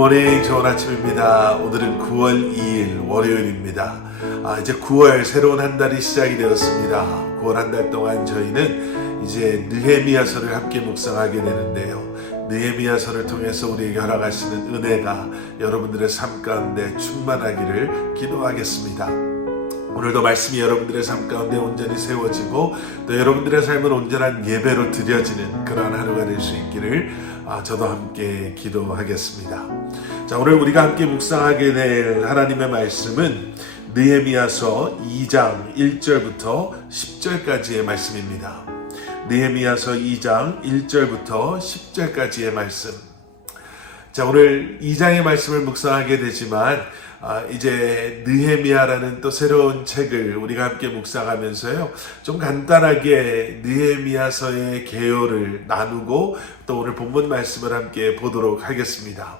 굿모닝 좋은 아침입니다. 오늘은 9월 2일 월요일입니다. 아, 이제 9월 새로운 한 달이 시작이 되었습니다. 9월 한 달 동안 저희는 이제 느헤미야서를 함께 묵상하게 되는데요. 느헤미야서를 통해서 우리에게 허락하시는 은혜가 여러분들의 삶 가운데 충만하기를 기도하겠습니다. 오늘도 말씀이 여러분들의 삶 가운데 온전히 세워지고 또 여러분들의 삶은 온전한 예배로 드려지는 그러한 하루가 될 수 있기를 아, 저도 함께 기도하겠습니다. 자, 오늘 우리가 함께 묵상하게 될 하나님의 말씀은 느헤미야서 2장 1절부터 10절까지의 말씀입니다. 느헤미야서 2장 1절부터 10절까지의 말씀. 자, 오늘 2장의 말씀을 묵상하게 되지만 아, 이제 느헤미야라는 또 새로운 책을 우리가 함께 묵상하면서요. 좀 간단하게 느헤미야서의 개요를 나누고 또 오늘 본문 말씀을 함께 보도록 하겠습니다.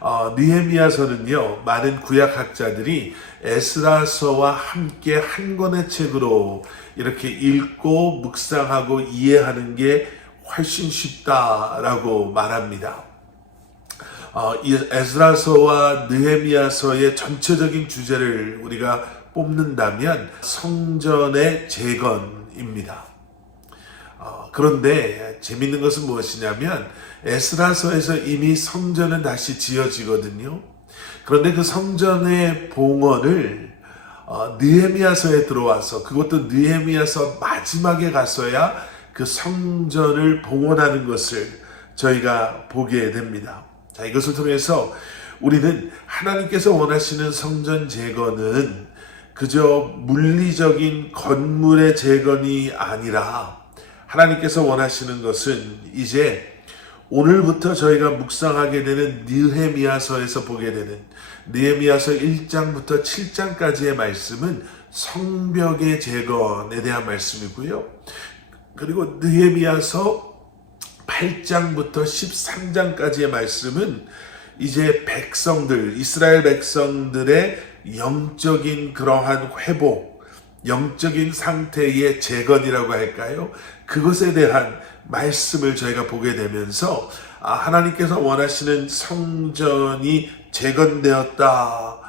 어, 느헤미야서는요. 많은 구약학자들이 에스라서와 함께 한 권의 책으로 이렇게 읽고 묵상하고 이해하는 게 훨씬 쉽다라고 말합니다. 어, 이 에스라서와 느헤미야서의 전체적인 주제를 우리가 뽑는다면 성전의 재건입니다. 어, 그런데 재밌는 것은 무엇이냐면 에스라서에서 이미 성전은 다시 지어지거든요. 그런데 그 성전의 봉헌을 어, 느헤미야서에 들어와서 그것도 느헤미야서 마지막에 가서야 그 성전을 봉헌하는 것을 저희가 보게 됩니다. 자, 이것을 통해서 우리는 하나님께서 원하시는 성전 재건은 그저 물리적인 건물의 재건이 아니라 하나님께서 원하시는 것은 이제 오늘부터 저희가 묵상하게 되는 느헤미야서에서 보게 되는 느헤미야서 1장부터 7장까지의 말씀은 성벽의 재건에 대한 말씀이고요. 그리고 느헤미야서 8장부터 13장까지의 말씀은 이제 백성들, 이스라엘 백성들의 영적인 그러한 회복, 영적인 상태의 재건이라고 할까요? 그것에 대한 말씀을 저희가 보게 되면서 아, 하나님께서 원하시는 성전이 재건되었다라는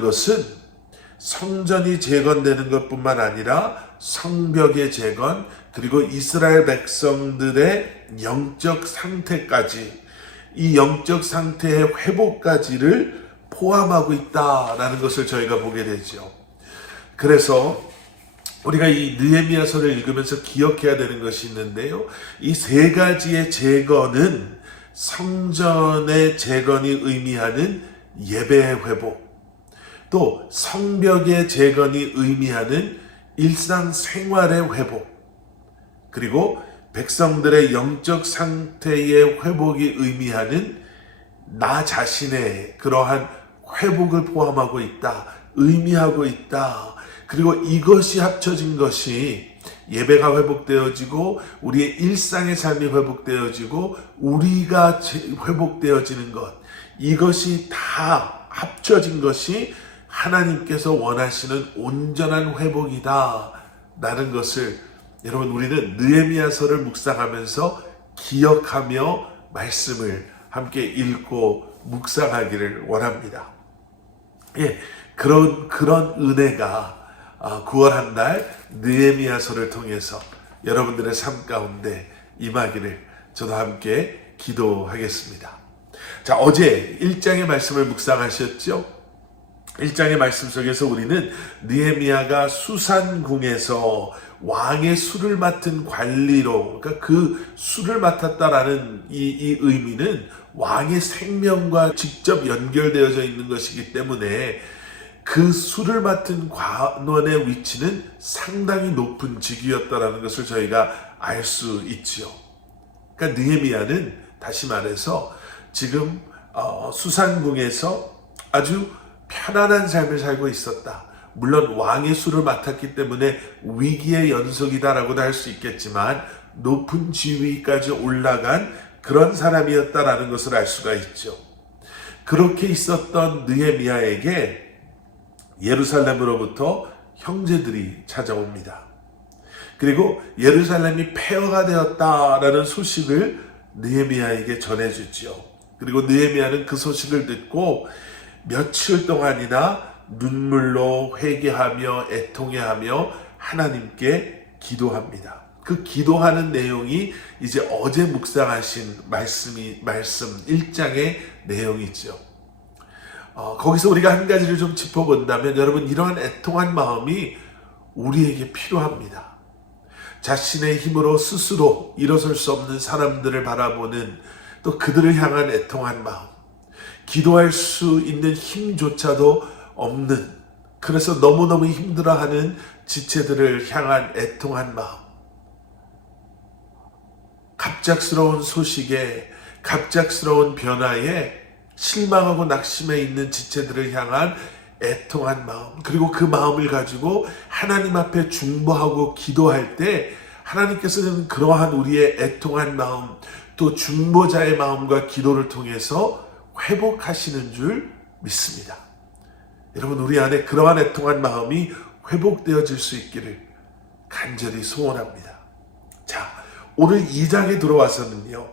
것은 성전이 재건되는 것뿐만 아니라 성벽의 재건 그리고 이스라엘 백성들의 영적 상태까지 이 영적 상태의 회복까지를 포함하고 있다라는 것을 저희가 보게 되죠. 그래서 우리가 이 느헤미야서를 읽으면서 기억해야 되는 것이 있는데요. 이 세 가지의 재건은 성전의 재건이 의미하는 예배의 회복, 또 성벽의 재건이 의미하는 일상 생활의 회복, 그리고 백성들의 영적 상태의 회복이 의미하는 나 자신의 그러한 회복을 포함하고 있다, 의미하고 있다. 그리고 이것이 합쳐진 것이 예배가 회복되어지고 우리의 일상의 삶이 회복되어지고 우리가 회복되어지는 것 이것이 다 합쳐진 것이 하나님께서 원하시는 온전한 회복이다 라는 것을 여러분 우리는 느헤미야서를 묵상하면서 기억하며 말씀을 함께 읽고 묵상하기를 원합니다. 예, 그런 그런 은혜가 9월 한 달 느헤미야서를 통해서 여러분들의 삶 가운데 임하기를 저도 함께 기도하겠습니다. 자, 어제 1장의 말씀을 묵상하셨죠? 1장의 말씀 속에서 우리는 느헤미야가 수산궁에서 왕의 술을 맡은 관리로 그러니까 그 술을 맡았다라는 이, 이 의미는 왕의 생명과 직접 연결되어져 있는 것이기 때문에 그 술을 맡은 관원의 위치는 상당히 높은 직위였다라는 것을 저희가 알 수 있지요. 그러니까 느헤미야는 다시 말해서 지금 어, 수산궁에서 아주 편안한 삶을 살고 있었다. 물론 왕의 수를 맡았기 때문에 위기의 연속이다라고도 할 수 있겠지만 높은 지위까지 올라간 그런 사람이었다라는 것을 알 수가 있죠. 그렇게 있었던 느헤미야에게 예루살렘으로부터 형제들이 찾아옵니다. 그리고 예루살렘이 폐허가 되었다라는 소식을 느헤미야에게 전해주지요. 그리고 느헤미야는 그 소식을 듣고 며칠 동안이나 눈물로 회개하며 애통해하며 하나님께 기도합니다. 그 기도하는 내용이 이제 어제 묵상하신 말씀이 말씀 1장의 내용이죠. 어, 거기서 우리가 한 가지를 좀 짚어본다면 여러분 이러한 애통한 마음이 우리에게 필요합니다. 자신의 힘으로 스스로 일어설 수 없는 사람들을 바라보는 또 그들을 향한 애통한 마음. 기도할 수 있는 힘조차도 없는 그래서 너무너무 힘들어하는 지체들을 향한 애통한 마음. 갑작스러운 소식에 갑작스러운 변화에 실망하고 낙심해 있는 지체들을 향한 애통한 마음 그리고 그 마음을 가지고 하나님 앞에 중보하고 기도할 때 하나님께서는 그러한 우리의 애통한 마음 또 중보자의 마음과 기도를 통해서 회복하시는 줄 믿습니다. 여러분 우리 안에 그러한 애통한 마음이 회복되어질 수 있기를 간절히 소원합니다. 자, 오늘 2장에 들어와서는요.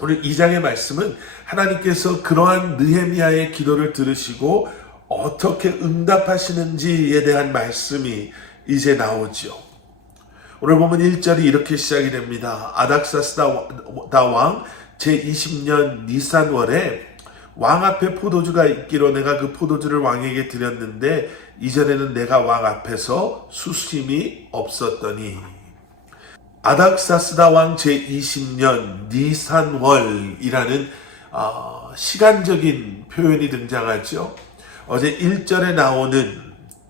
오늘 2장의 말씀은 하나님께서 그러한 느헤미야의 기도를 들으시고 어떻게 응답하시는지에 대한 말씀이 이제 나오죠. 오늘 보면 1절이 이렇게 시작이 됩니다. 아닥사스다 왕 제20년 니산월에 왕 앞에 포도주가 있기로 내가 그 포도주를 왕에게 드렸는데 이전에는 내가 왕 앞에서 수심이 없었더니 아닥사스다 왕 제20년 니산월이라는 어, 시간적인 표현이 등장하죠. 어제 1절에 나오는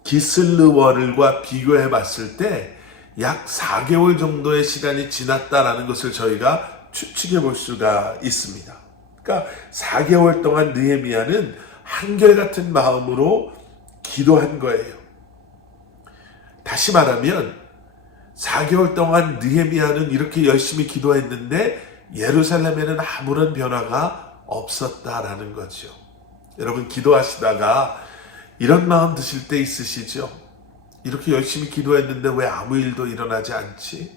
기슬르월과 비교해 봤을 때 약 4개월 정도의 시간이 지났다라는 것을 저희가 추측해 볼 수가 있습니다. 그러니까 4개월 동안 느헤미야는 한결같은 마음으로 기도한 거예요. 다시 말하면 4개월 동안 느헤미야는 이렇게 열심히 기도했는데 예루살렘에는 아무런 변화가 없었다라는 거죠. 여러분 기도하시다가 이런 마음 드실 때 있으시죠? 이렇게 열심히 기도했는데 왜 아무 일도 일어나지 않지?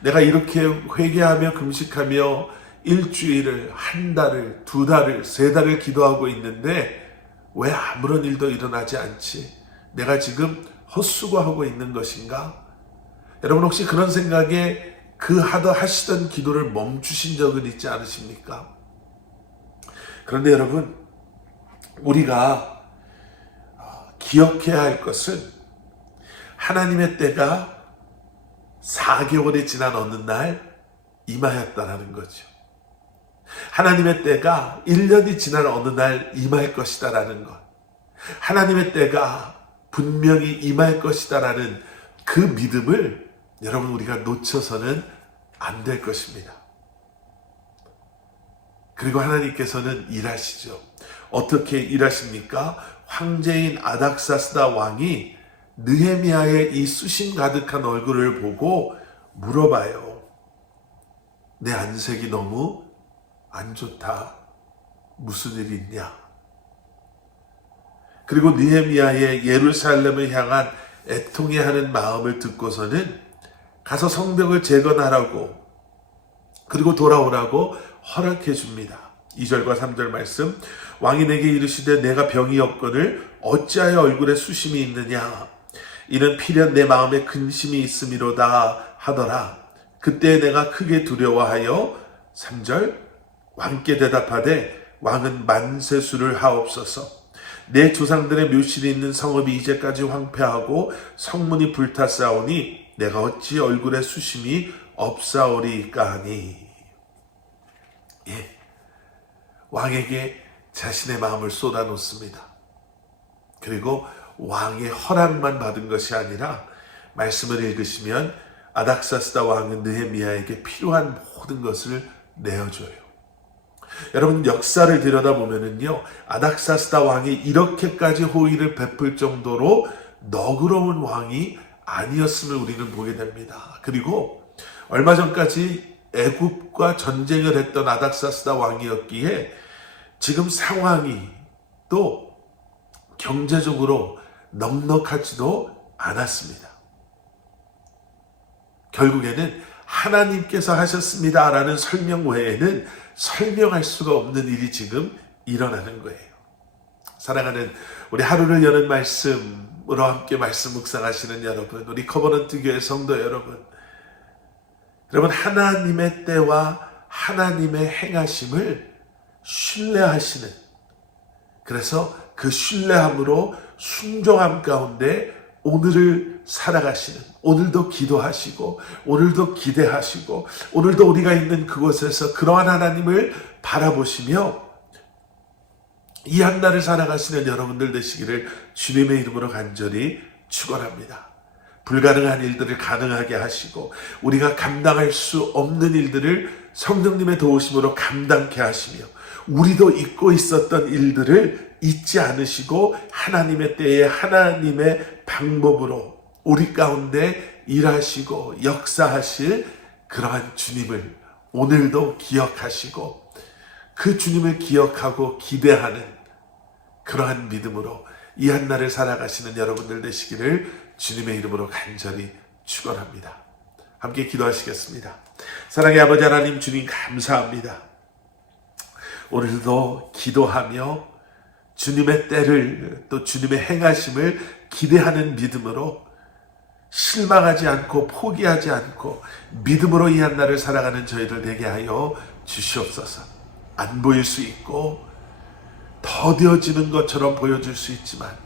내가 이렇게 회개하며 금식하며 일주일을, 한 달을, 두 달을, 세 달을 기도하고 있는데 왜 아무런 일도 일어나지 않지? 내가 지금 헛수고하고 있는 것인가? 여러분 혹시 그런 생각에 그 하더 하시던 기도를 멈추신 적은 있지 않으십니까? 그런데 여러분, 우리가 기억해야 할 것은 하나님의 때가 4개월이 지난 어느 날 임하였다라는 거죠. 하나님의 때가 1년이 지난 어느 날 임할 것이다라는 것. 하나님의 때가 분명히 임할 것이다라는 그 믿음을 여러분 우리가 놓쳐서는 안 될 것입니다. 그리고 하나님께서는 일하시죠. 어떻게 일하십니까? 황제인 아닥사스다 왕이 느헤미야의 이 수심 가득한 얼굴을 보고 물어봐요. 내 안색이 너무 안 좋다. 무슨 일 있냐? 그리고 느헤미야의 예루살렘을 향한 애통해 하는 마음을 듣고서는 가서 성벽을 재건하라고 그리고 돌아오라고 허락해 줍니다. 2절과 3절 말씀 왕이 내게 이르시되 내가 병이 없거늘 어찌하여 얼굴에 수심이 있느냐 이는 필연 내 마음에 근심이 있음이로다 하더라. 그때 내가 크게 두려워하여 3절 왕께 대답하되 왕은 만세수를 하옵소서. 내 조상들의 묘실이 있는 성읍이 이제까지 황폐하고 성문이 불탔사오니 내가 어찌 얼굴에 수심이 없사오리까 하니. 예. 왕에게 자신의 마음을 쏟아놓습니다. 그리고 왕의 허락만 받은 것이 아니라 말씀을 읽으시면 아닥사스다 왕은 느헤미야에게 필요한 모든 것을 내어줘요. 여러분 역사를 들여다보면은요 아닥사스다 왕이 이렇게까지 호의를 베풀 정도로 너그러운 왕이 아니었음을 우리는 보게 됩니다. 그리고 얼마 전까지 애굽과 전쟁을 했던 아닥사스다 왕이었기에 지금 상황이 또 경제적으로 넉넉하지도 않았습니다. 결국에는 하나님께서 하셨습니다라는 설명 외에는 설명할 수가 없는 일이 지금 일어나는 거예요. 사랑하는 우리 하루를 여는 말씀으로 함께 말씀 묵상하시는 여러분, 우리 커버넌트 교회 성도 여러분, 여러분 하나님의 때와 하나님의 행하심을 신뢰하시는 그래서 그 신뢰함으로 순종함 가운데 오늘을 살아가시는 오늘도 기도하시고 오늘도 기대하시고 오늘도 우리가 있는 그곳에서 그러한 하나님을 바라보시며 이 한날을 살아가시는 여러분들 되시기를 주님의 이름으로 간절히 축원합니다. 불가능한 일들을 가능하게 하시고 우리가 감당할 수 없는 일들을 성령님의 도우심으로 감당케 하시며 우리도 잊고 있었던 일들을 잊지 않으시고 하나님의 때에 하나님의 방법으로 우리 가운데 일하시고 역사하실 그러한 주님을 오늘도 기억하시고 그 주님을 기억하고 기대하는 그러한 믿음으로 이 한날을 살아가시는 여러분들 되시기를 주님의 이름으로 간절히 축원합니다. 함께 기도하시겠습니다. 사랑의 아버지 하나님 주님 감사합니다. 오늘도 기도하며 주님의 때를 또 주님의 행하심을 기대하는 믿음으로 실망하지 않고 포기하지 않고 믿음으로 이 한날을 살아가는 저희들 되게 하여 주시옵소서. 안 보일 수 있고 더뎌지는 것처럼 보여줄 수 있지만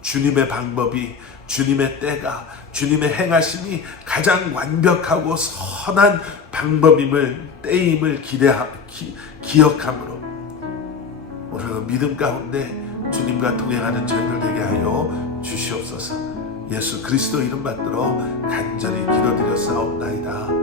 주님의 방법이 주님의 때가 주님의 행하심이 가장 완벽하고 선한 방법임을 때임을 기대하 기, 기억함으로 오늘 믿음 가운데 주님과 동행하는 저희들 되게 하여 주시옵소서. 예수 그리스도 이름 받들어 간절히 기도드렸사옵나이다.